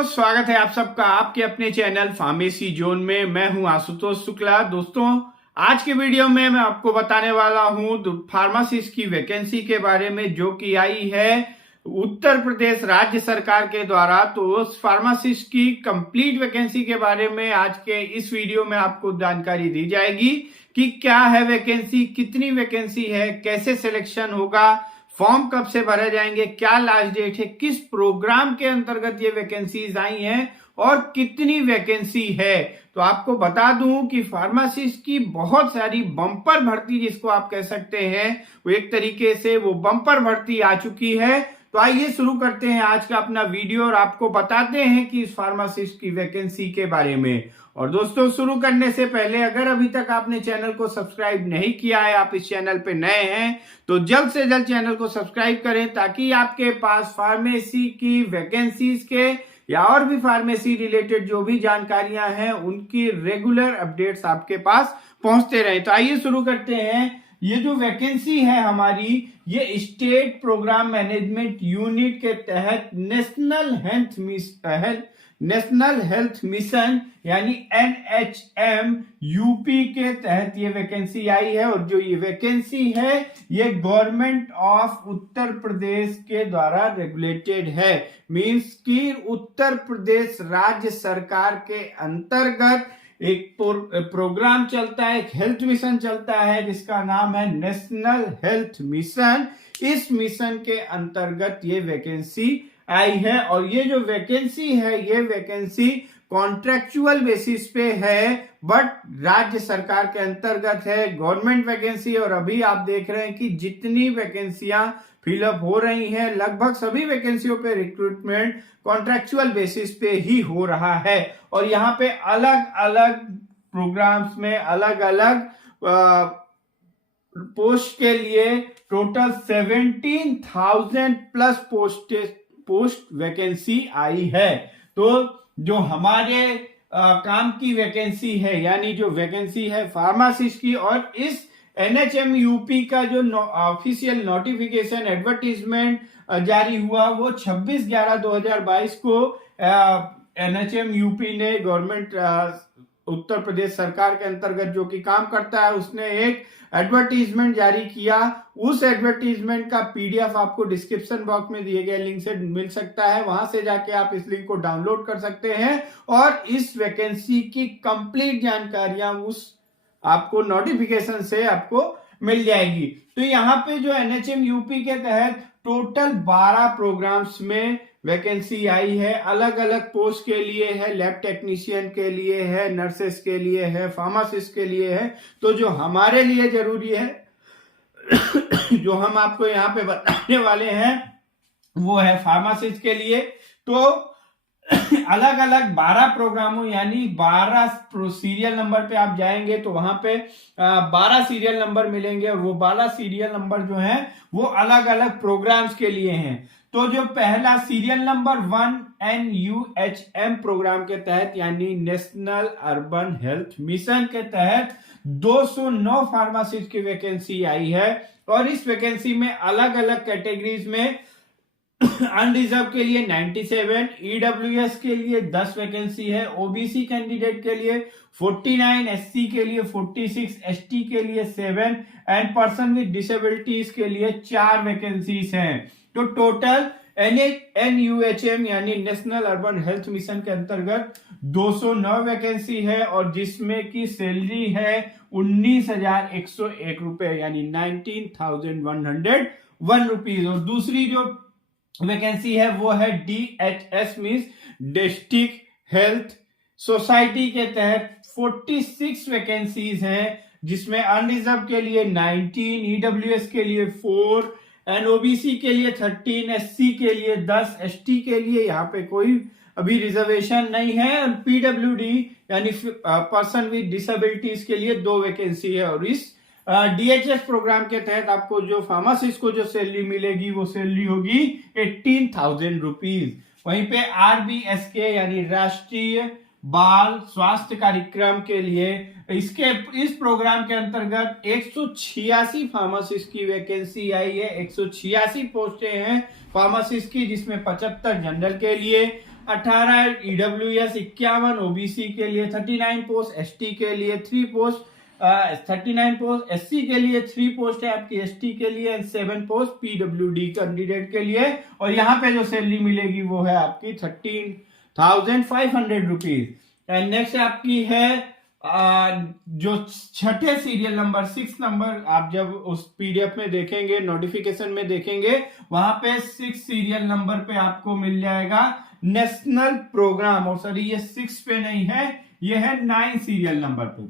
दोस्तों, स्वागत है आप सबका आपके अपने चैनल फार्मेसी जोन में। मैं हूं आशुतोष शुक्ला। दोस्तों, आज के वीडियो में मैं आपको बताने वाला हूं फार्मासिस्ट की वैकेंसी के बारे में, जो कि आई है उत्तर प्रदेश राज्य सरकार के द्वारा। तो उस फार्मासिस्ट की कंप्लीट वैकेंसी के बारे में आज के इस वीडियो में आपको जानकारी दी जाएगी कि क्या है वैकेंसी, कितनी वैकेंसी है, कैसे सिलेक्शन होगा, फॉर्म कब से भरे जाएंगे, क्या लास्ट डेट है, किस प्रोग्राम के अंतर्गत ये वैकेंसीज आई हैं और कितनी वैकेंसी है। तो आपको बता दूं कि फार्मासिस्ट की बहुत सारी बम्पर भर्ती, जिसको आप कह सकते हैं, वो एक तरीके से वो बम्पर भर्ती आ चुकी है। तो आइए शुरू करते हैं आज का अपना वीडियो और आपको बताते हैं कि इस फार्मासिस्ट की वैकेंसी के बारे में। और दोस्तों, शुरू करने से पहले अगर अभी तक आपने चैनल को सब्सक्राइब नहीं किया है, आप इस चैनल पे नए हैं, तो जल्द से जल्द चैनल को सब्सक्राइब करें, ताकि आपके पास फार्मेसी की वैकेंसीज के या और भी फार्मेसी रिलेटेड जो भी जानकारियां हैं उनकी रेगुलर अपडेट्स आपके पास पहुंचते रहे। तो आइए शुरू करते हैं। ये जो वैकेंसी है हमारी, ये स्टेट प्रोग्राम मैनेजमेंट यूनिट के तहत नेशनल हेल्थ मिशन यानी NHM यूपी के तहत ये वैकेंसी आई है। और जो ये वैकेंसी है, ये गवर्नमेंट ऑफ उत्तर प्रदेश के द्वारा रेगुलेटेड है। मींस कि उत्तर प्रदेश राज्य सरकार के अंतर्गत एक प्रोग्राम चलता है, एक हेल्थ मिशन चलता है, जिसका नाम है नेशनल हेल्थ मिशन। इस मिशन के अंतर्गत ये वैकेंसी आई है। और ये जो वैकेंसी है, ये वैकेंसी कॉन्ट्रेक्चुअल बेसिस पे है, बट राज्य सरकार के अंतर्गत है, गवर्नमेंट वैकेंसी। और अभी आप देख रहे हैं कि जितनी वैकेंसियां फिलअप हो रही हैं, लगभग सभी वैकेंसियों पे रिक्रूटमेंट कॉन्ट्रेक्चुअल बेसिस पे ही हो रहा है। और यहाँ पे अलग अलग प्रोग्राम्स में अलग अलग पोस्ट के लिए टोटल 17,000 प्लस पोस्ट वैकेंसी आई है। तो जो हमारे काम की वैकेंसी है, यानी जो वैकेंसी है फार्मासिस्ट की, और इस NHM यूपी का जो ऑफिशियल नोटिफिकेशन एडवर्टीजमेंट जारी हुआ, वो 26/11/2022 को NHM यूपी ने, गवर्नमेंट उत्तर प्रदेश सरकार के अंतर्गत जो कि काम करता है, उसने एक एडवर्टीजमेंट जारी किया। उस एडवर्टीजमेंट का PDF आपको डिस्क्रिप्शन बॉक्स में दिए गए लिंक से मिल सकता है। वहां से जाके आप इस लिंक को डाउनलोड कर सकते हैं और इस वैकेंसी की कंप्लीट जानकारियां उस आपको नोटिफिकेशन से आपको मिल जाएगी। तो यहाँ पे जो NHM यूपी के तहत टोटल 12 प्रोग्राम्स में वैकेंसी आई है। अलग अलग पोस्ट के लिए है, लैब टेक्नीशियन के लिए है, नर्सेस के लिए है, फार्मासिस्ट के लिए है। तो जो हमारे लिए जरूरी है जो हम आपको यहाँ पे बताने वाले हैं, वो है फार्मासिस्ट के लिए। तो अलग अलग 12 प्रोग्रामों यानी 12 सीरियल नंबर पे आप जाएंगे तो वहां पे 12 सीरियल नंबर मिलेंगे। और वो 12 सीरियल नंबर जो हैं वो अलग अलग प्रोग्राम्स के लिए हैं। तो जो पहला सीरियल नंबर 1 NUHM प्रोग्राम के तहत यानी नेशनल अर्बन हेल्थ मिशन के तहत 209 फार्मासिस्ट की वैकेंसी आई है। और इस वैकेंसी में अलग अलग कैटेगरीज में अनरिजर्व के लिए 97, EWS के लिए 10 वैकेंसी है, OBC कैंडिडेट के लिए 49, SC के लिए 46, ST के लिए 7 एंड पर्सन विद डिसेबिलिटीज के लिए 4 वैकेंसीज हैं। तो टोटल NUHM यानी नेशनल अर्बन हेल्थ मिशन के अंतर्गत 209 वैकेंसी है, और जिसमें की सैलरी है 19,101 रुपए यानी 19,101 रुपीज। और दूसरी जो वैकेंसी है वो है DHS means district health society के तहत 46 वैकेंसीज हैं, जिसमें अनरिजर्व के लिए 19, EWS के लिए 4 एंड OBC के लिए 13, SC के लिए 10, ST के लिए यहाँ पे कोई अभी रिजर्वेशन नहीं है, और PWD यानी पर्सन विद डिसेबिलिटीज के लिए 2 वैकेंसी है। और इस DHS प्रोग्राम के तहत आपको जो फार्मासिस्ट को जो सैलरी मिलेगी, वो सैलरी होगी 18,000 रुपीज। वहीं पे RBSK यानी राष्ट्रीय बाल स्वास्थ्य कार्यक्रम के लिए इस प्रोग्राम के अंतर्गत 186 फार्मासिस्ट की वैकेंसी आई है। 186 पोस्टें हैं फार्मासिस्ट की, जिसमें 75 जनरल के लिए, 18 EWS 51, ओबीसी के लिए 39 पोस्ट, एसटी के लिए 3 पोस्ट, 39 पोस्ट, एससी के लिए 3 पोस्ट है आपकी, एसटी के लिए 7 पोस्ट पीडब्ल्यूडी कैंडिडेट के लिए। और यहाँ पे जो सैलरी मिलेगी वो है आपकी 13,500 रुपीज। एंड नेक्स्ट आपकी है जो छठे सीरियल नंबर 6 नंबर, आप जब उस पीडीएफ में देखेंगे, नोटिफिकेशन में देखेंगे, वहां पे 6 सीरियल नंबर पे आपको मिल जाएगा नेशनल प्रोग्राम। और सॉरी ये 6 पे नहीं है, ये है 9 सीरियल नंबर पे,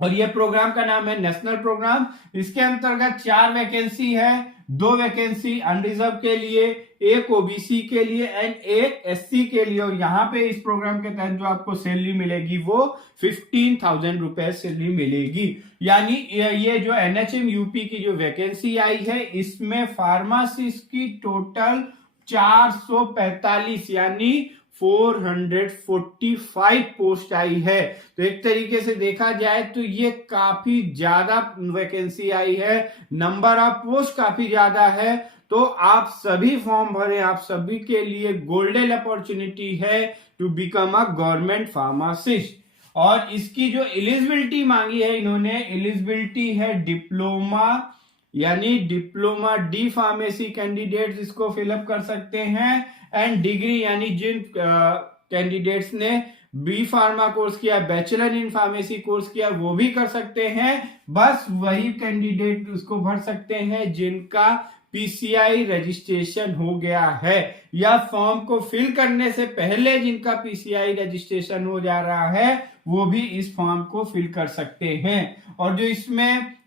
और ये प्रोग्राम का नाम है नेशनल प्रोग्राम। इसके अंतर्गत 4 वैकेंसी है, 2 वैकेंसी अनरिजर्व के लिए, 1 ओबीसी के लिए एंड 1 एससी के लिए। और यहाँ पे इस प्रोग्राम के तहत जो आपको सैलरी मिलेगी वो 15,000 रुपए सैलरी मिलेगी। यानी ये जो एनएचएम यूपी की जो वैकेंसी आई है, इसमें फार्मासिस्ट की टोटल 445 यानी 445 पोस्ट आई है। तो एक तरीके से देखा जाए तो ये काफी ज्यादा वैकेंसी आई है, नंबर ऑफ पोस्ट काफी ज्यादा है। तो आप सभी फॉर्म भरें, आप सभी के लिए गोल्डन अपॉर्चुनिटी है to become a government pharmacist. और इसकी जो एलिजिबिलिटी मांगी है इन्होंने, एलिजिबिलिटी है डिप्लोमा, यानी डिप्लोमा डी फार्मेसी कैंडिडेट्स इसको फिलअप कर सकते हैं, एंड डिग्री यानी जिन कैंडिडेट्स ने बी फार्मा कोर्स किया, बैचलर इन फार्मेसी कोर्स किया, वो भी कर सकते हैं। बस वही कैंडिडेट उसको भर सकते हैं जिनका पीसीआई रजिस्ट्रेशन हो गया है, या फॉर्म को फिल करने से पहले जिनका पीसीआई रजिस्ट्रेशन हो जा रहा है वो भी इस फॉर्म को फिल कर सकते हैं। और जो इसमें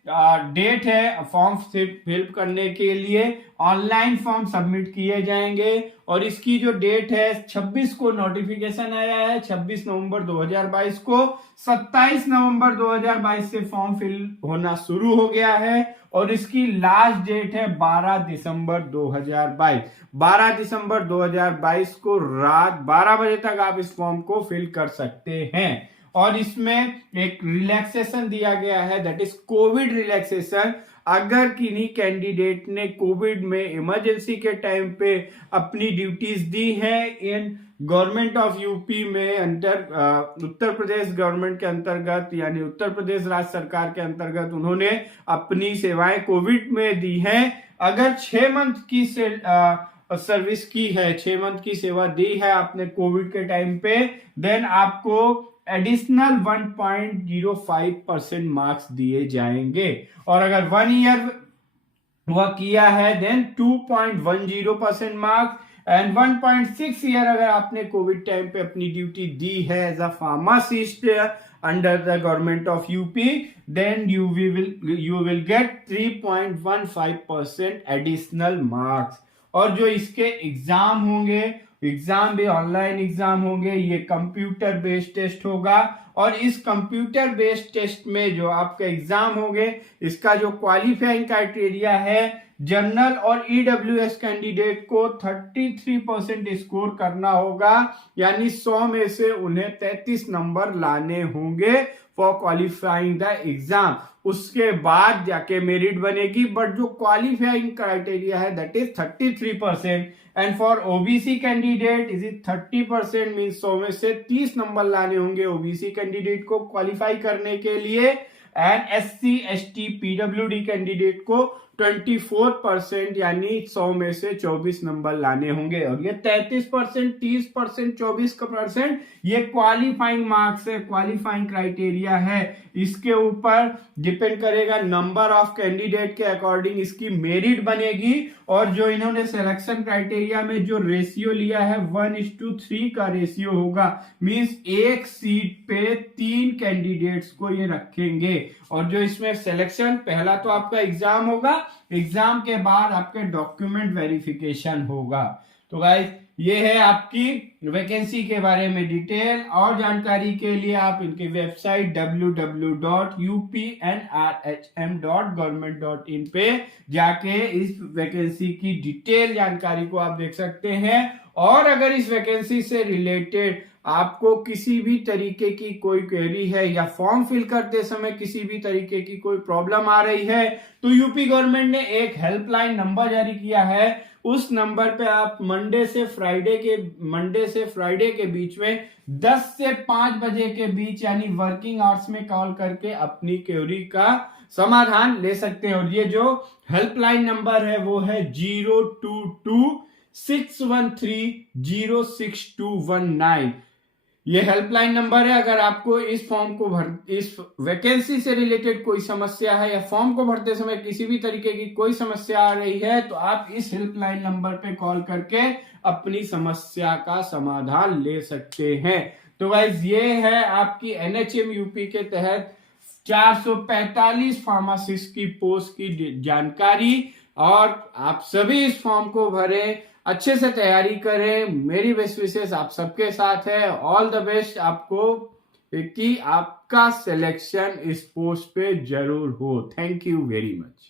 डेट है फॉर्म फिल करने के लिए, ऑनलाइन फॉर्म सबमिट किए जाएंगे। और इसकी जो डेट है 26 को नोटिफिकेशन आया है, 26 नवंबर 2022 को, 27 नवंबर 2022 से फॉर्म फिल होना शुरू हो गया है। और इसकी लास्ट डेट है 12 दिसंबर 2022। 12 दिसंबर 2022 को रात 12 बजे तक आप इस फॉर्म को फिल कर सकते हैं। और इसमें एक रिलैक्सेशन दिया गया है, दैट इज कोविड रिलैक्सेशन। अगर किन्हीं कैंडिडेट ने कोविड में इमरजेंसी के टाइम पे अपनी ड्यूटीज दी है इन गवर्नमेंट ऑफ यूपी में, उत्तर प्रदेश गवर्नमेंट के अंतर्गत, यानी उत्तर प्रदेश राज्य सरकार के अंतर्गत उन्होंने अपनी सेवाएं कोविड में दी हैं, अगर 6 मंथ की सर्विस की है, 6 मंथ की सेवा दी है आपने कोविड के टाइम पे, देन आपको एडिशनल 1.05% मार्क्स दिए जाएंगे। और अगर 1 ईयर वह किया है देन 2.10% मार्क्स, एंड 1.6 ईयर अगर आपने कोविड टाइम पे अपनी ड्यूटी दी है as a pharmacist under the government of UP, then you will get 3.15% additional marks. और जो इसके एग्जाम होंगे, एग्जाम भी ऑनलाइन एग्जाम होंगे, ये कंप्यूटर बेस्ड टेस्ट होगा। और इस कंप्यूटर बेस्ड टेस्ट में जो आपका एग्जाम होंगे, इसका जो क्वालिफाइंग क्राइटेरिया है, जनरल और ईडब्ल्यूएस कैंडिडेट को 33% स्कोर करना होगा, यानी 100 में से उन्हें 33 नंबर लाने होंगे फॉर क्वालिफाइंग द एग्जाम। उसके बाद जाके मेरिट बनेगी, बट जो क्वालिफाइंग क्राइटेरिया है that is 33%। And for OBC candidate is it 30%, mean 100 में से 30 नंबर लाने होंगे ओबीसी कैंडिडेट को क्वालिफाई करने के लिए। And SC ST PWD candidate को 24% यानी 100 में से 24 नंबर लाने होंगे। और ये 33%, 30%, 24% ये क्वालिफाइंग मार्क्स है, क्वालिफाइंग क्राइटेरिया है। इसके ऊपर डिपेंड करेगा नंबर ऑफ कैंडिडेट के अकॉर्डिंग इसकी मेरिट बनेगी। और जो इन्होंने सिलेक्शन क्राइटेरिया में जो रेशियो लिया है 1:3 का रेशियो होगा, मींस एक सीट पे 3 कैंडिडेट्स को ये रखेंगे। और जो इसमें सिलेक्शन, पहला तो आपका एग्जाम होगा, एग्जाम के बाद आपके डॉक्यूमेंट वेरिफिकेशन होगा। तो गाइस ये है आपकी वैकेंसी के बारे में डिटेल। और जानकारी के लिए आप इनकी वेबसाइट www.upnrhm.government.in पे जाके इस वैकेंसी की डिटेल जानकारी को आप देख सकते हैं। और अगर इस वैकेंसी से रिलेटेड आपको किसी भी तरीके की कोई क्वेरी है या फॉर्म फिल करते समय किसी भी तरीके की कोई प्रॉब्लम आ रही है, तो यूपी गवर्नमेंट ने एक हेल्पलाइन नंबर जारी किया है, उस नंबर पे आप मंडे से फ्राइडे के बीच में 10 से 5 बजे के बीच यानी वर्किंग आवर्स में कॉल करके अपनी क्वेरी का समाधान ले सकते हैं। और ये जो हेल्पलाइन नंबर है वो है 022-613-06219। ये हेल्पलाइन नंबर है। अगर आपको इस वैकेंसी से रिलेटेड कोई समस्या है या फॉर्म को भरते समय किसी भी तरीके की कोई समस्या आ रही है तो आप इस हेल्पलाइन नंबर पे कॉल करके अपनी समस्या का समाधान ले सकते हैं। तो गाइस ये है आपकी NHM यूपी के तहत 445 फार्मासिस्ट की पोस्ट की जानकारी। और आप सभी इस फॉर्म को भरें, अच्छे से तैयारी करें। मेरी बेस्ट विशेष आप सबके साथ है। ऑल द बेस्ट आपको कि आपका सिलेक्शन इस पोस्ट पे जरूर हो। Thank you very much.